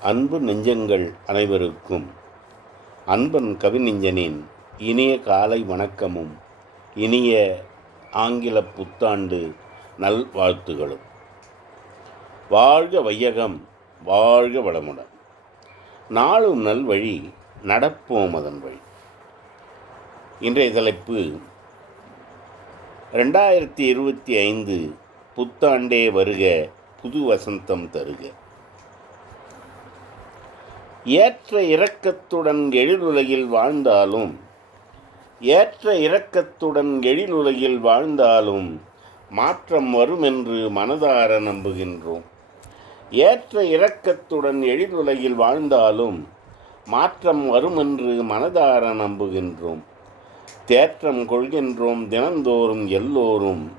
அன்பு நெஞ்சங்கள் அனைவருக்கும். அன்பன் கவிநெஞ்சனின் இனிய காலை வணக்கமும் இனிய ஆங்கில புத்தாண்டு நல் வாழ்த்துகளும். வாழ்க வையகம் வாழ்க வளமுடன். நாளும் நல்வழி நடப்போம் அதன் வழி. இன்றைய தலைப்பு ரெண்டாயிரத்தி இருபத்தி ஐந்து புத்தாண்டே வருக புது வசந்தம் தருக. ஏற்ற இரக்கத்துடன் எழிலுலகில் வாழ்ந்தாலும் ஏற்ற இரக்கத்துடன் எழிலுலகில் வாழ்ந்தாலும் மாற்றம் வரும் என்று மனதார நம்புகின்றோம். ஏற்ற இரக்கத்துடன் எழிலுலகில் வாழ்ந்தாலும் மாற்றம் வரும் என்று மனதார நம்புகின்றோம். தேற்றம் கொள்கின்றோம் தினந்தோறும் எல்லோரும்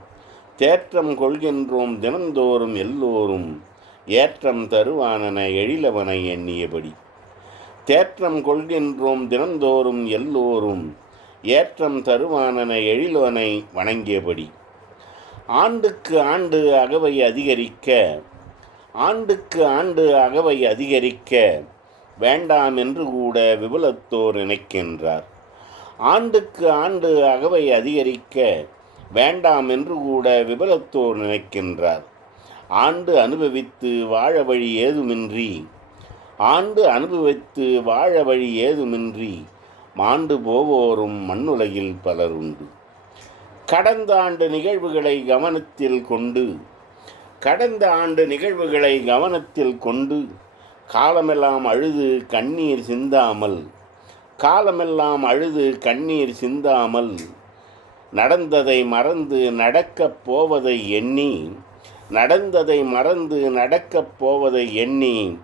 தேற்றம் கொள்கின்றோம் தினந்தோறும் எல்லோரும் ஏற்றம் தருவானன எழிலவனை எண்ணியபடி. தேற்றம் கொள்கின்றோம் தினந்தோறும் எல்லோரும். ஏற்றம் தருவானன எழிலோனை வணங்கியபடி. ஆண்டுக்கு ஆண்டு அகவை அதிகரிக்க ஆண்டுக்கு ஆண்டு அகவை அதிகரிக்க வேண்டாம் என்று கூட விபுலத்தோர் நினைக்கின்றார். ஆண்டுக்கு ஆண்டு அகவை அதிகரிக்க வேண்டாம் என்று கூட விபலத்தோர் நினைக்கின்றார். ஆண்டு அனுபவித்து வாழ வழி ஏதுமின்றி ஆண்டு அனுபவித்து வாழ வழி ஏதுமின்றி மாண்டு போவோரும் மண்ணுலகில் பலருண்டு. கடந்த ஆண்டு நிகழ்வுகளை கவனத்தில் கொண்டு கடந்த ஆண்டு நிகழ்வுகளை கவனத்தில் கொண்டு காலமெல்லாம் அழுது கண்ணீர் சிந்தாமல் காலமெல்லாம் அழுது கண்ணீர் சிந்தாமல் நடந்ததை மறந்து நடக்கப் போவதை எண்ணி நடந்ததை மறந்து நடக்கப் போவதை எண்ணி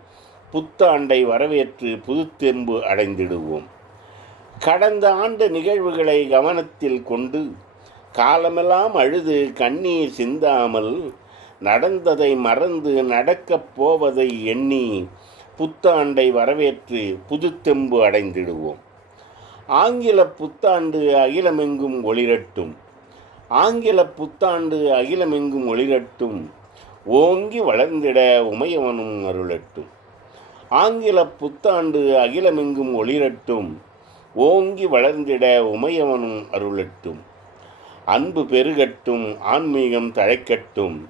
புத்தாண்டை வரவேற்று புதுத்தெம்பு அடைந்திடுவோம். கடந்த ஆண்டு நிகழ்வுகளை கவனத்தில் கொண்டு காலமெல்லாம் அழுது கண்ணீர் சிந்தாமல் நடந்ததை மறந்து நடக்கப் போவதை எண்ணி புத்தாண்டை வரவேற்று புதுத்தெம்பு அடைந்திடுவோம். ஆங்கில புத்தாண்டு அகிலமெங்கும் ஒளிரட்டும். ஆங்கில புத்தாண்டு அகிலமெங்கும் ஒளிரட்டும். ஓங்கி வளர்ந்திட உமையவனும் அருளட்டும். ஆங்கில புத்தாண்டு அகிலமெங்கும் ஒளிரட்டும் ஓங்கி வளர்ந்திட உமையவனும் அருளட்டும். அன்பு பெருகட்டும் ஆன்மீகம் தழைக்கட்டும்.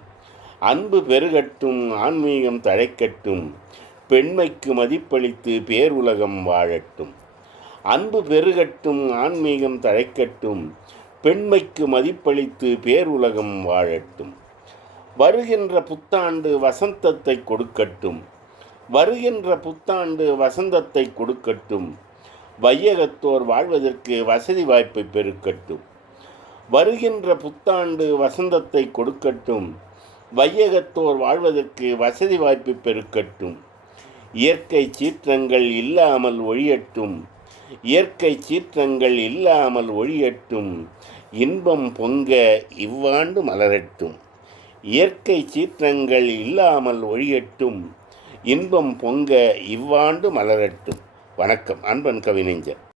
அன்பு பெருகட்டும் ஆன்மீகம் தழைக்கட்டும். பெண்மைக்கு மதிப்பளித்து பேருலகம் வாழட்டும். அன்பு பெருகட்டும் ஆன்மீகம் தழைக்கட்டும். பெண்மைக்கு மதிப்பளித்து பேருலகம் வாழட்டும். வருகின்ற புத்தாண்டு வசந்தத்தை கொடுக்கட்டும். வருகின்ற புத்தாண்டு வசந்தத்தை கொடுக்கட்டும். வையகத்தோர் வாழ்வதற்கு வசதி வாய்ப்பை பெருக்கட்டும். வருகின்ற புத்தாண்டு வசந்தத்தை கொடுக்கட்டும். வையகத்தோர் வாழ்வதற்கு வசதி வாய்ப்பு பெருக்கட்டும். இயற்கை சீற்றங்கள் இல்லாமல் ஒழியட்டும். இயற்கை சீற்றங்கள் இல்லாமல் ஒழியட்டும். இன்பம் பொங்க இவ்வாண்டு மலரட்டும். இயற்கை சீற்றங்கள் இல்லாமல் ஒழியட்டும். இன்பம் பொங்க இவ்வாண்டு மலரட்டும். வணக்கம் அன்பன் கவிஞர்